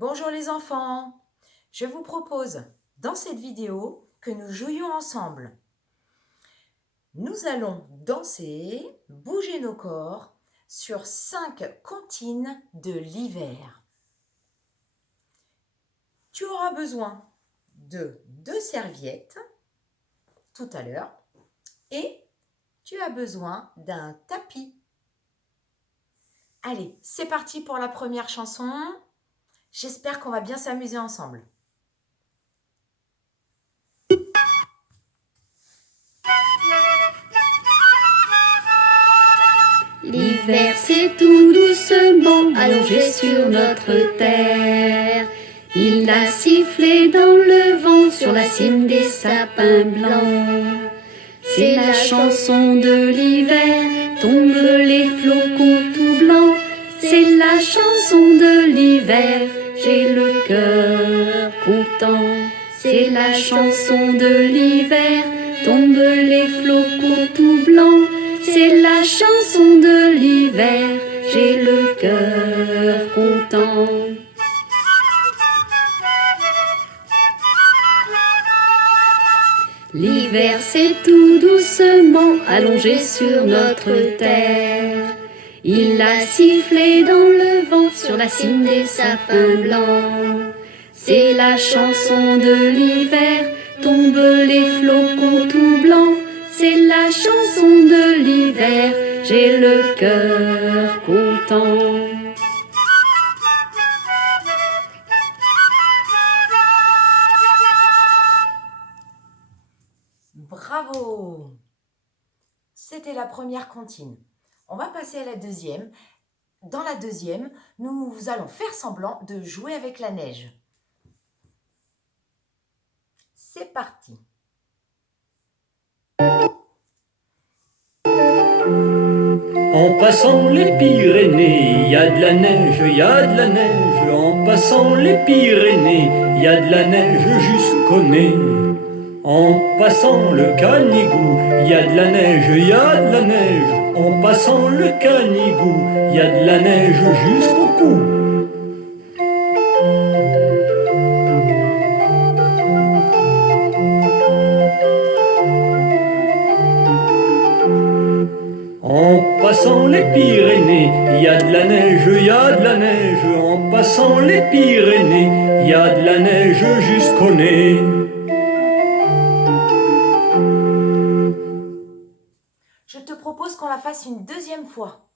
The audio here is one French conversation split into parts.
Bonjour les enfants, je vous propose dans cette vidéo que nous jouions ensemble. Nous allons danser, bouger nos corps sur 5 comptines de l'hiver. Tu auras besoin de 2 serviettes tout à l'heure et tu as besoin d'un tapis. Allez, c'est parti pour la première chanson. J'espère qu'on va bien s'amuser ensemble. L'hiver c'est tout doucement allongé sur notre terre. Il a sifflé dans le vent sur la cime des sapins blancs. C'est la chanson de l'hiver, tombent les flocons tout blancs. C'est la chanson de l'hiver, j'ai le cœur content. C'est la chanson de l'hiver, tombent les flocons tout blancs. C'est la chanson de l'hiver, j'ai le cœur content. L'hiver c'est tout doucement allongé sur notre terre. Il a sifflé dans le vent sur la cime des sapins blancs. C'est la chanson de l'hiver, tombent les flocons tout blancs. C'est la chanson de l'hiver, j'ai le cœur content. Bravo! C'était la première comptine. On va passer à la deuxième. Dans la deuxième, nous allons faire semblant de jouer avec la neige. C'est parti! En passant les Pyrénées, il y a de la neige, il y a de la neige. En passant les Pyrénées, il y a de la neige jusqu'au nez. En passant le Canigou, il y a de la neige, il y a de la neige. En passant le Canigou, il y a de la neige jusqu'au cou. En passant les Pyrénées, il y a de la neige, il y a de la neige. En passant les Pyrénées, il y a de la neige jusqu'au nez. Je te propose qu'on la fasse une deuxième fois.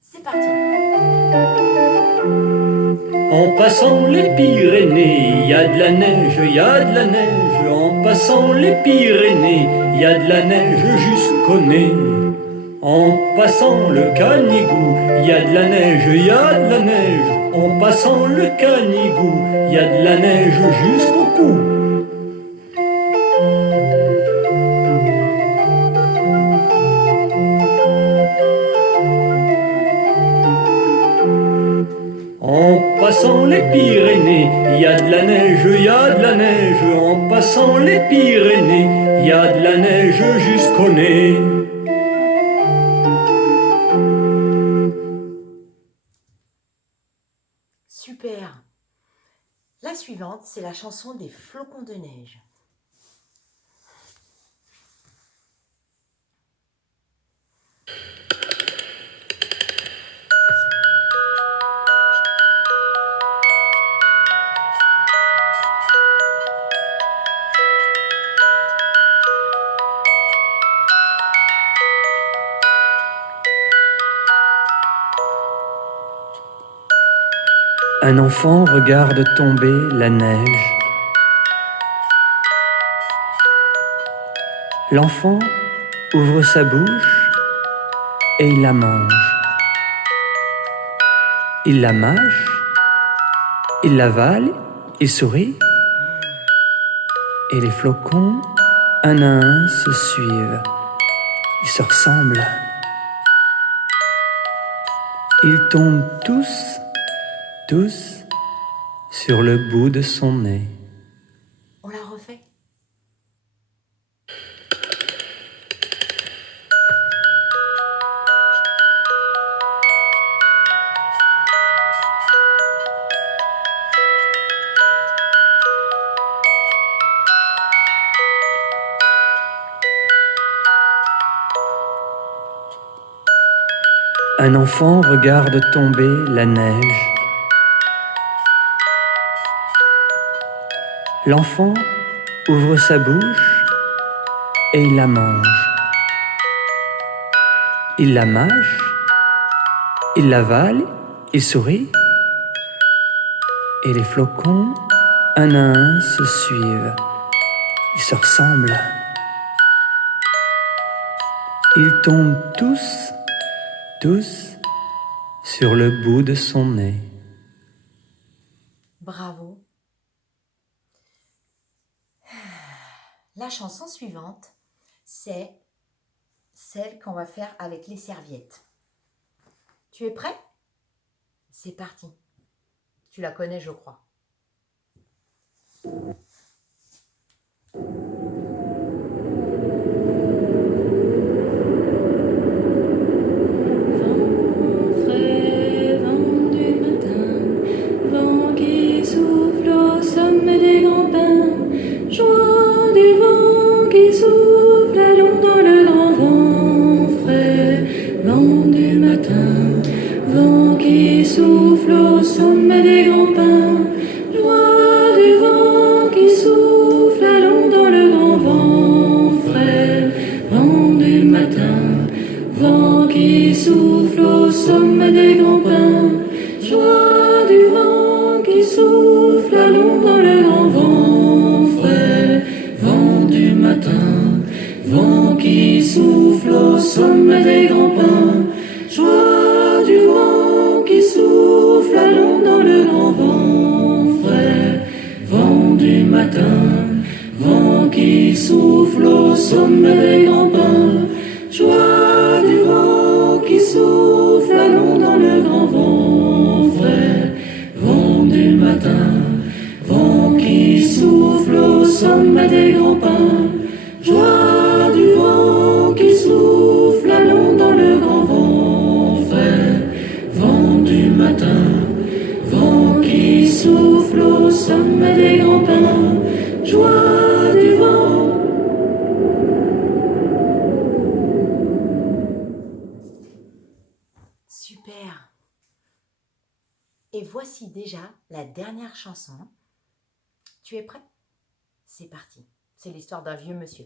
C'est parti. En passant les Pyrénées, il y a de la neige, il y a de la neige. En passant les Pyrénées, il y a de la neige jusqu'au nez. En passant le Canigou, il y a de la neige, il y a de la neige. En passant le Canigou, il y a de la neige jusqu'au cou. En passant les Pyrénées, il y a de la neige, il y a de la neige. En passant les Pyrénées, il y a de la neige jusqu'au nez. Super. La suivante, c'est la chanson des flocons de neige. Un enfant regarde tomber la neige. L'enfant ouvre sa bouche et il la mange. Il la mâche, il l'avale, il sourit. Et les flocons, un à un, se suivent. Ils se ressemblent. Ils tombent tous sur le bout de son nez. On la refait. Un enfant regarde tomber la neige. L'enfant ouvre sa bouche et il la mange. Il la mâche, il l'avale, il sourit. Et les flocons, un à un, se suivent. Ils se ressemblent. Ils tombent tous sur le bout de son nez. Bravo. La chanson suivante, c'est celle qu'on va faire avec les serviettes. Tu es prêt? C'est parti. Tu la connais, je crois. Souffle au sommet des grands pins, joie du vent qui souffle, allons dans le grand vent frais, vent du matin, vent qui souffle au sommet des grands pins, joie du vent qui souffle, allons dans le grand vent frais, vent du matin, vent qui souffle au sommet des grands pins, joie du vent qui souffle, allons dans le grand vent frais, vent du matin, vent qui souffle au sommet des grands pins, joie du vent qui souffle, allons dans le grand vent frais, vent du matin, vent qui souffle au sommet des grands pins, joie du vent qui souffle, allons dans le grand vent frais, vent du matin, vent qui souffle au sommet des grands pins, joie du vent. Super. Et voici déjà la dernière chanson. Tu es prêt? C'est parti. C'est l'histoire d'un vieux monsieur.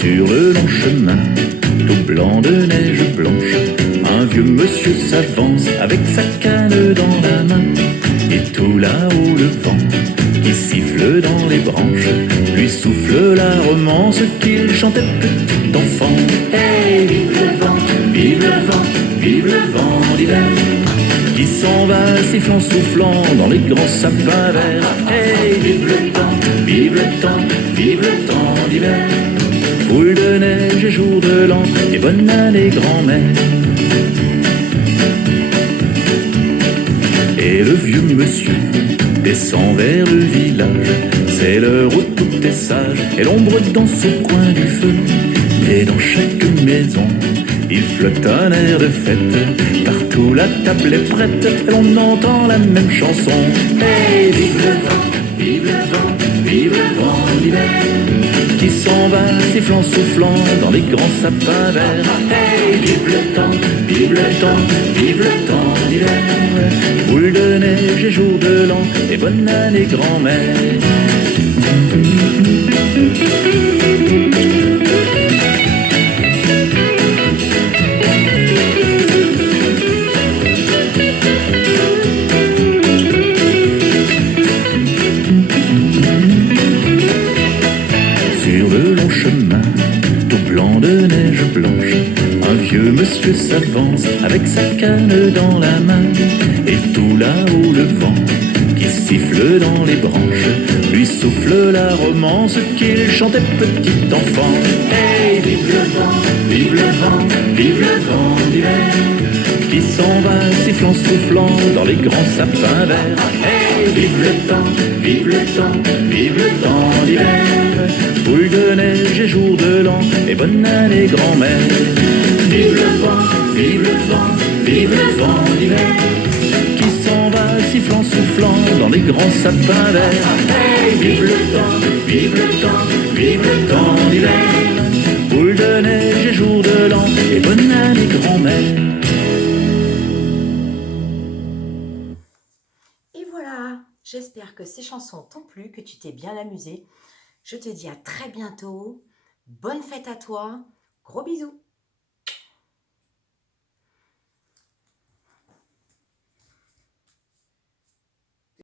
Sur le long chemin, tout blanc de neige blanche, un vieux monsieur s'avance avec sa canne dans la main. Et tout là-haut le vent qui siffle dans les branches lui souffle la romance qu'il chantait petit enfant. Hey, vive le vent, vive le vent, vive le vent d'hiver qui s'en va sifflant, soufflant dans les grands sapins verts. Hey, vive le temps, vive le temps, vive le temps d'hiver. Boule de neige et jour de l'an, et bonne année grand-mère. Et le vieux monsieur descend vers le village, c'est l'heure où tout est sage, et l'ombre danse au coin du feu. Et dans chaque maison, il flotte un air de fête, partout la table est prête, et l'on entend la même chanson. Hey, vive le vent, vive le vent, vive le vent d'hiver qui s'en va sifflant, soufflant dans les grands sapins verts. Hey, vive le temps, vive le temps, vive le temps d'hiver. Boule de neige et jour de l'an, et bonne année grand-mère. Vieux monsieur s'avance avec sa canne dans la main. Et tout là-haut le vent qui siffle dans les branches lui souffle la romance qu'il chantait petit enfant. Hey, vive le vent, vive le vent, vive le vent d'hiver qui s'en va sifflant, soufflant dans les grands sapins verts. Hey, vive le temps, vive le temps, vive le temps d'hiver. Boule de neige et jour de l'an, et bonne année grand-mère. Vive le vent, vive le vent, vive le vent d'hiver, qui s'en va sifflant, soufflant dans les grands sapins verts. Vive le temps, vive le temps, vive le temps d'hiver. Boule de neige et jour de l'an, et bonne année grand-mère. Et voilà, j'espère que ces chansons t'ont plu, que tu t'es bien amusé. Je te dis à très bientôt. Bonne fête à toi. Gros bisous.